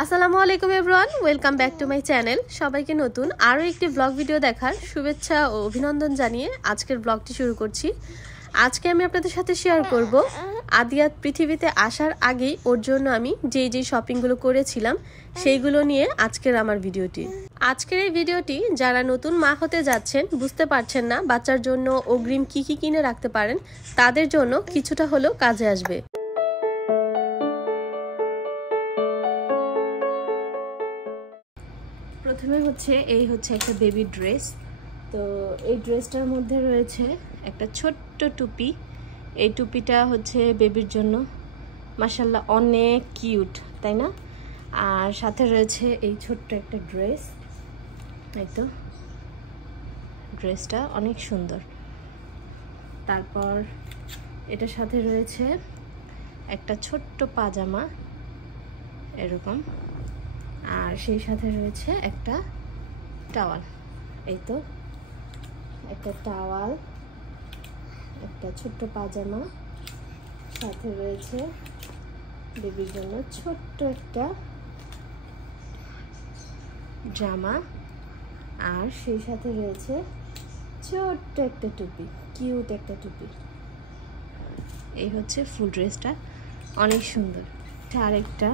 আসসালামু আলাইকুম everyone, welcome back to my channel. সবাইকে নতুন আরও একটি ব্লগ ভিডিও দেখার শুভেচ্ছা ও অভিনন্দন জানিয়ে আজকের ব্লগটি শুরু করছি। আজকে আমি আপনাদের সাথে শেয়ার করব আদিয়াত পৃথিবীতে আসার আগেই ওর জন্য আমি যেই শপিংগুলো করেছিলাম সেইগুলো নিয়ে আজকের আমার ভিডিওটি। আজকের এই ভিডিওটি যারা নতুন মা হতে যাচ্ছেন, বুঝতে পারছেন না বাচ্চার জন্য অগ্রিম কি কিনে রাখতে পারেন, তাদের জন্য কিছুটা হলেও কাজে আসবে। প্রথমে এই হচ্ছে একটা বেবি ড্রেস। তো এই ড্রেসটার মধ্যে রয়েছে একটা ছোট্ট টুপি। এই টুপিটা হচ্ছে বেবির জন্য, মাশাআল্লাহ অনেক কিউট, তাই না? আর সাথে রয়েছে এই ছোট্ট একটা ড্রেস। এই তো ড্রেসটা অনেক সুন্দর। তারপর এটার সাথে রয়েছে একটা ছোট্ট পাজামা এরকম, আর সেই সাথে রয়েছে একটা টাওয়াল। এই তো একটা টাওয়াল, একটা ছোট্ট পাজামা, সাথে রয়েছে বেবির জন্য ছোট্ট একটা জামা, আর সেই সাথে রয়েছে ছোট্ট একটা টুপি, কিউট একটা টুপি। এই হচ্ছে ফুল ড্রেসটা, অনেক সুন্দর। আরেকটা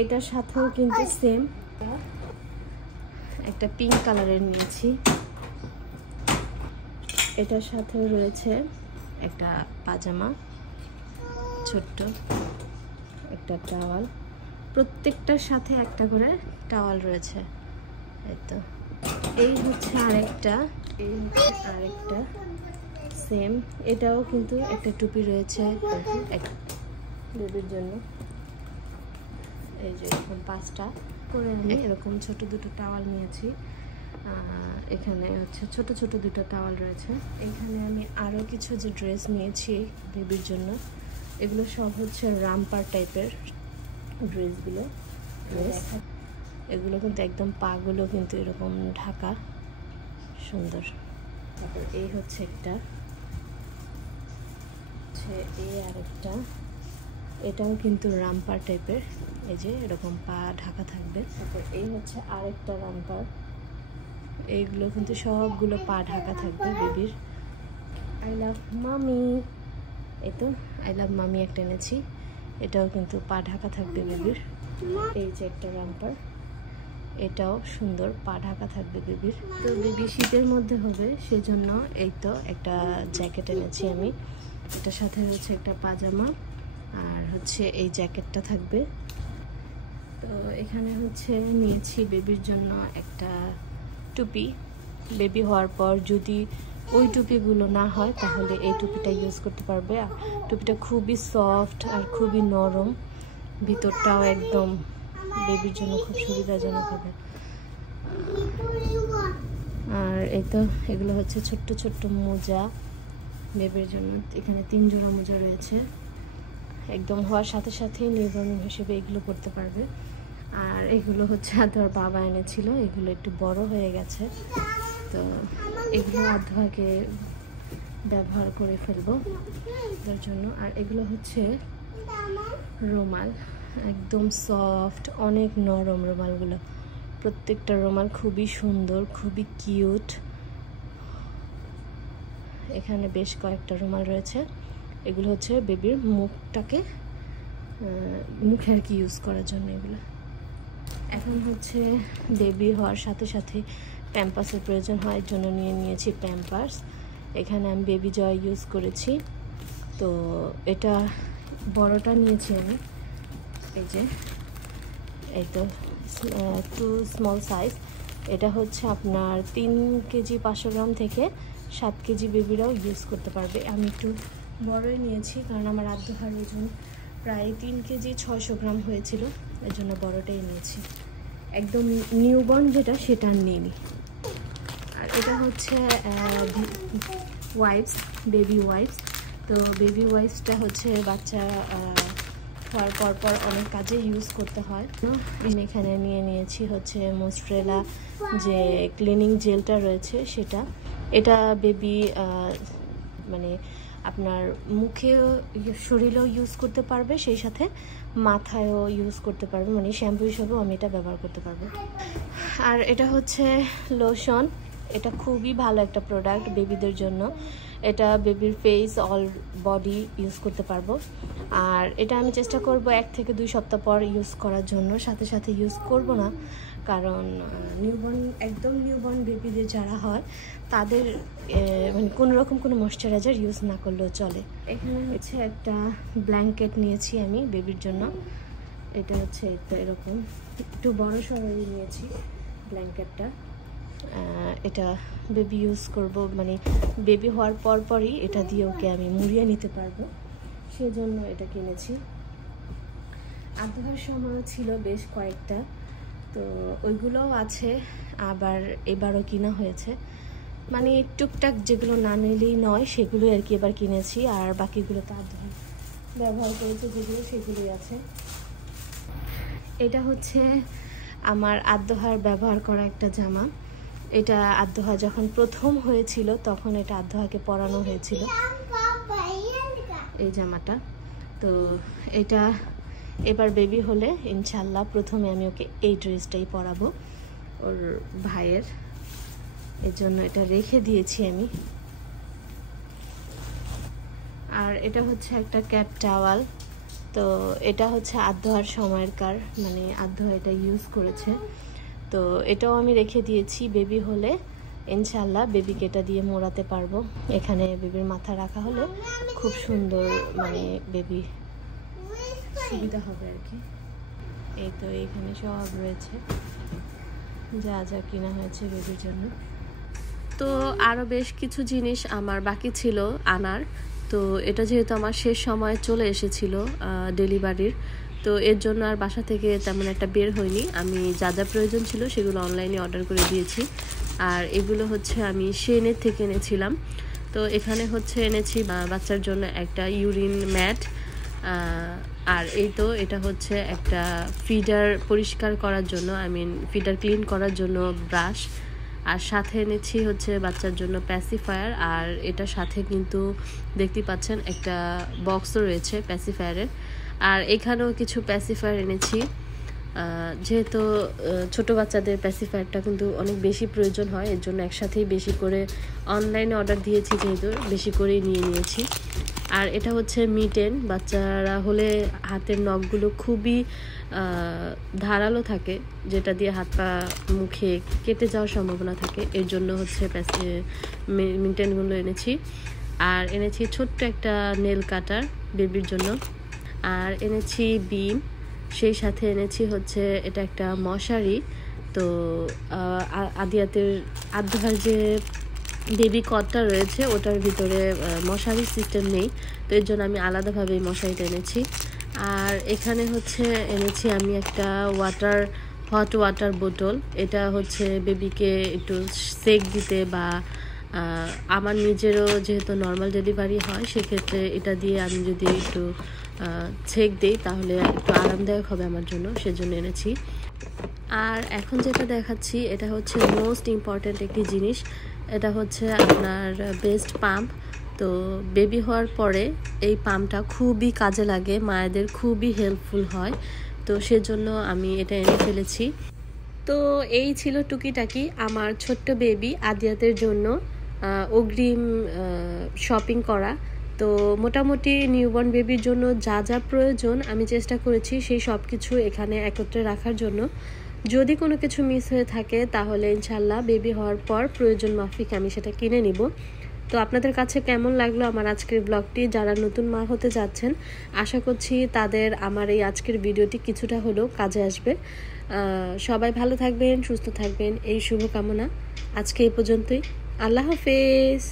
এটার সাথেও কিন্তু সেম একটা পিঙ্ক কালারের নিয়েছি। এটার সাথেও রয়েছে একটা পাজামা, ছোট্ট একটা টাওয়াল, প্রত্যেকটার সাথে একটা করে টাওয়াল রয়েছে। এই তো এই হচ্ছে আরেকটা, সেম এটাও কিন্তু একটা টুপি রয়েছে বেবির জন্য। এই যে এরকম 5টা করে আমি এরকম ছোট দুটো টাওয়াল নিয়েছি। এখানে হচ্ছে ছোট ছোট দুটো টাওয়াল রয়েছে। এখানে আমি আরও কিছু যে ড্রেস নিয়েছি বেবির জন্য, এগুলো সব হচ্ছে রামপার টাইপের ড্রেসগুলো। এগুলো কিন্তু একদম পাগুলো কিন্তু এরকম ঢাকা, সুন্দর। তারপর এই হচ্ছে একটা, এই আরেকটা, এটাও কিন্তু রামপার টাইপের, এই যে এরকম পা ঢাকা থাকবে। তারপর এই হচ্ছে আরেকটা রামপার, এইগুলো কিন্তু সবগুলো পা ঢাকা থাকবে বেবির। আই লাভ মামি, এই তো আই লাভ মামি একটা এনেছি, এটাও কিন্তু পা ঢাকা থাকবে বেবির। এই যে একটা রামপার, এটাও সুন্দর, পা ঢাকা থাকবে বেবির। তো বেবি শীতের মধ্যে হবে সেজন্য এই তো একটা জ্যাকেট এনেছি আমি। এটার সাথে হচ্ছে একটা পাজামা, আর হচ্ছে এই জ্যাকেটটা থাকবে। তো এখানে হচ্ছে নিয়েছি বেবির জন্য একটা টুপি। বেবি হওয়ার পর যদি ওই টুপিগুলো না হয় তাহলে এই টুপিটা ইউজ করতে পারবে। টুপিটা খুবই সফট আর খুবই নরম, ভিতরটাও একদম বেবির জন্য খুব সুবিধাজনক হবে। আর এই তো এগুলো হচ্ছে ছোট্ট ছোট্ট মোজা বেবির জন্য। এখানে 3 জোড়া মোজা রয়েছে, একদম হওয়ার সাথে সাথে নিউবর্ন হিসেবে এগুলো পড়তে পারবে। আর এগুলো হচ্ছে আদর বাবা এনেছিল, এগুলো একটু বড় হয়ে গেছে, তো এগুলো আধোয়াকে ব্যবহার করে ফেলবো তার জন্য। আর এগুলো হচ্ছে রুমাল, একদম সফট, অনেক নরম রুমালগুলো। প্রত্যেকটা রুমাল খুবই সুন্দর, খুবই কিউট। এখানে বেশ কয়েকটা রুমাল রয়েছে, এগুলো হচ্ছে বেবির মুখটাকে মুখে আর কি ইউজ করার জন্য এগুলো। এখন হচ্ছে বেবি হওয়ার সাথে সাথে প্যাম্পাসের প্রয়োজন হয়, জন্য নিয়েছি প্যাম্পার্স। এখানে আমি বেবি জয় ইউজ করেছি, তো এটা বড়টা নিয়েছি আমি। এই যে এই তো 2 স্মল সাইজ, এটা হচ্ছে আপনার 3 কেজি 500 গ্রাম থেকে 7 কেজি বেবিরাও ইউজ করতে পারবে। আমি একটু বড়ই নিয়েছি কারণ আমার আদ্যহার ওজন প্রায় 3 কেজি 600 গ্রাম হয়েছিল, এর জন্য বড়টাই নিয়েছি। একদম নিউবর্ন যেটা সেটা নিইনি। আর এটা হচ্ছে ওয়াইপস, বেবি ওয়াইপস। তো বেবি ওয়াইপসটা হচ্ছে বাচ্চা হওয়ার পর অনেক কাজে ইউজ করতে হয়। এখানে নিয়েছি হচ্ছে মোস্ট্রেলা যে ক্লিনিং জেলটা রয়েছে সেটা। এটা বেবি মানে আপনার মুখেও শরীরেও ইউজ করতে পারবে, সেই সাথে মাথায়ও ইউজ করতে পারবে, মানে শ্যাম্পু হিসেবেও আমি এটা ব্যবহার করতে পারবো। আর এটা হচ্ছে লোশন, এটা খুবই ভালো একটা প্রোডাক্ট বেবিদের জন্য। এটা বেবির ফেস অল বডি ইউজ করতে পারবো। আর এটা আমি চেষ্টা করব 1 থেকে 2 সপ্তাহ পর ইউজ করার জন্য, সাথে সাথে ইউজ করব না, কারণ একদম নিউবর্ন বেবিদের যারা হয় তাদের মানে কোনো রকম কোনো ময়শ্চারাইজার ইউজ না করলেও চলে। এখানে হচ্ছে একটা ব্ল্যাঙ্কেট নিয়েছি আমি বেবির জন্য। এটা হচ্ছে এরকম একটু বড় সরই নিয়েছি ব্ল্যাঙ্কেটটা। এটা বেবি ইউজ করব, মানে বেবি হওয়ার পরই এটা দিয়ে ওকে আমি মুড়িয়ে নিতে পারবো, সেজন্য এটা কিনেছি। আদহার সময় ছিল বেশ কয়েকটা, তো ওইগুলোও আছে, আবার এবারও কিনা হয়েছে, মানে টুকটাক যেগুলো না নিলেই নয় সেগুলো আর কি এবার কিনেছি। আর বাকিগুলো তো আদহা ব্যবহার করেছে যেগুলো, সেগুলোই আছে। এটা হচ্ছে আমার আদহার ব্যবহার করা একটা জামা। এটা আদহা যখন প্রথম হয়েছিল তখন এটা আদহাকে পরানো হয়েছিল, এই জামাটা। তো এটা এবার বেবি হলে ইনশাল্লাহ প্রথমে আমি ওকে এই ড্রেসটাই পরাবো ওর ভাইয়ের, এর জন্য এটা রেখে দিয়েছি আমি। আর এটা হচ্ছে একটা ক্যাপ টাওয়াল, তো এটা হচ্ছে আদহার সময়কার, মানে আদহা এটা ইউজ করেছে, তো এটাও আমি রেখে দিয়েছি। বেবি হলে ইনশাল্লাহ বেবিকে এটা দিয়ে মোড়াতে পারবো। এখানে বেবির মাথা রাখা হলে খুব সুন্দর, মানে বেবি সুবিধা হবে আর কি। এই তো এইখানে সব রয়েছে যা যা কিনা হয়েছে বেবির জন্য। তো আরও বেশ কিছু জিনিস আমার বাকি ছিল আনার, তো এটা যেহেতু আমার শেষ সময় চলে এসেছিল ডেলিভারির, তো এর জন্য আর বাসা থেকে তেমন একটা বের হয়নি। আমি যা যা প্রয়োজন ছিল সেগুলো অনলাইনে অর্ডার করে দিয়েছি। আর এগুলো হচ্ছে আমি শেনের থেকে এনেছিলাম। তো এখানে হচ্ছে এনেছি বাচ্চার জন্য একটা ইউরিন ম্যাট, আর এই তো এটা হচ্ছে একটা ফিডার পরিষ্কার করার জন্য, ফিডার ক্লিন করার জন্য ব্রাশ, আর সাথে এনেছি হচ্ছে বাচ্চার জন্য প্যাসিফায়ার। আর এটার সাথে কিন্তু দেখতে পাচ্ছেন একটা বক্সও রয়েছে প্যাসিফায়ারের। আর এখানেও কিছু প্যাসিফায়ার এনেছি, যেহেতু ছোট বাচ্চাদের প্যাসিফায়ারটা কিন্তু অনেক বেশি প্রয়োজন হয়, এর জন্য একসাথেই বেশি করে অনলাইনে অর্ডার দিয়েছি, যেহেতু বেশি করেই নিয়েছি। আর এটা হচ্ছে মিটেন, বাচ্চারা হলে হাতের নখগুলো খুবই ধারালো থাকে, যেটা দিয়ে হাত পা মুখে কেটে যাওয়ার সম্ভাবনা থাকে, এর জন্য হচ্ছে মিটেনগুলো এনেছি। আর এনেছি ছোট্ট একটা নেল কাটার বেবির জন্য, আর এনেছি বিম, সেই সাথে এনেছি হচ্ছে এটা একটা মশারি। তো আদহার যে বেবি কটটা রয়েছে ওটার ভিতরে মশারির সিস্টেম নেই, তো এর জন্য আমি আলাদাভাবে এই মশারিটা এনেছি। আর এখানে হচ্ছে এনেছি আমি একটা হট ওয়াটার বোতল, এটা হচ্ছে বেবিকে একটু সেক দিতে, বা আমার নিজেরও যেহেতু নর্মাল ডেলিভারি হয় সেক্ষেত্রে এটা দিয়ে আমি যদি একটু সেক দিই তাহলে একটু আরামদায়ক হবে আমার জন্য, সেজন্য এনেছি। আর এখন যেটা দেখাচ্ছি এটা হচ্ছে মোস্ট ইম্পর্ট্যান্ট একটি জিনিস, এটা হচ্ছে আপনার বেস্ট পাম্প। তো বেবি হওয়ার পরে এই পাম্পটা খুবই কাজে লাগে, মায়েদের খুবই হেল্পফুল হয়, তো সেজন্য আমি এটা এনে ফেলেছি। তো এই ছিল টুকিটাকি আমার ছোট্ট বেবি আদিয়াতের জন্য অগ্রিম শপিং করা। তো মোটামুটি নিউবর্ন বেবির জন্য যা যা প্রয়োজন আমি চেষ্টা করেছি সেই সব কিছু এখানে একত্রে রাখার জন্য। যদি কোনো কিছু মিস হয়ে থাকে তাহলে ইনশাল্লাহ বেবি হওয়ার পর প্রয়োজন মাফিক আমি সেটা কিনে নিব। তো আপনাদের কাছে কেমন লাগলো আমার আজকের ব্লগটি? যারা নতুন মা হতে যাচ্ছেন আশা করছি তাদের আমার এই আজকের ভিডিওটি কিছুটা হলেও কাজে আসবে। সবাই ভালো থাকবেন, সুস্থ থাকবেন, এই শুভকামনা। আজকে এই পর্যন্তই। আল্লাহ হাফেজ।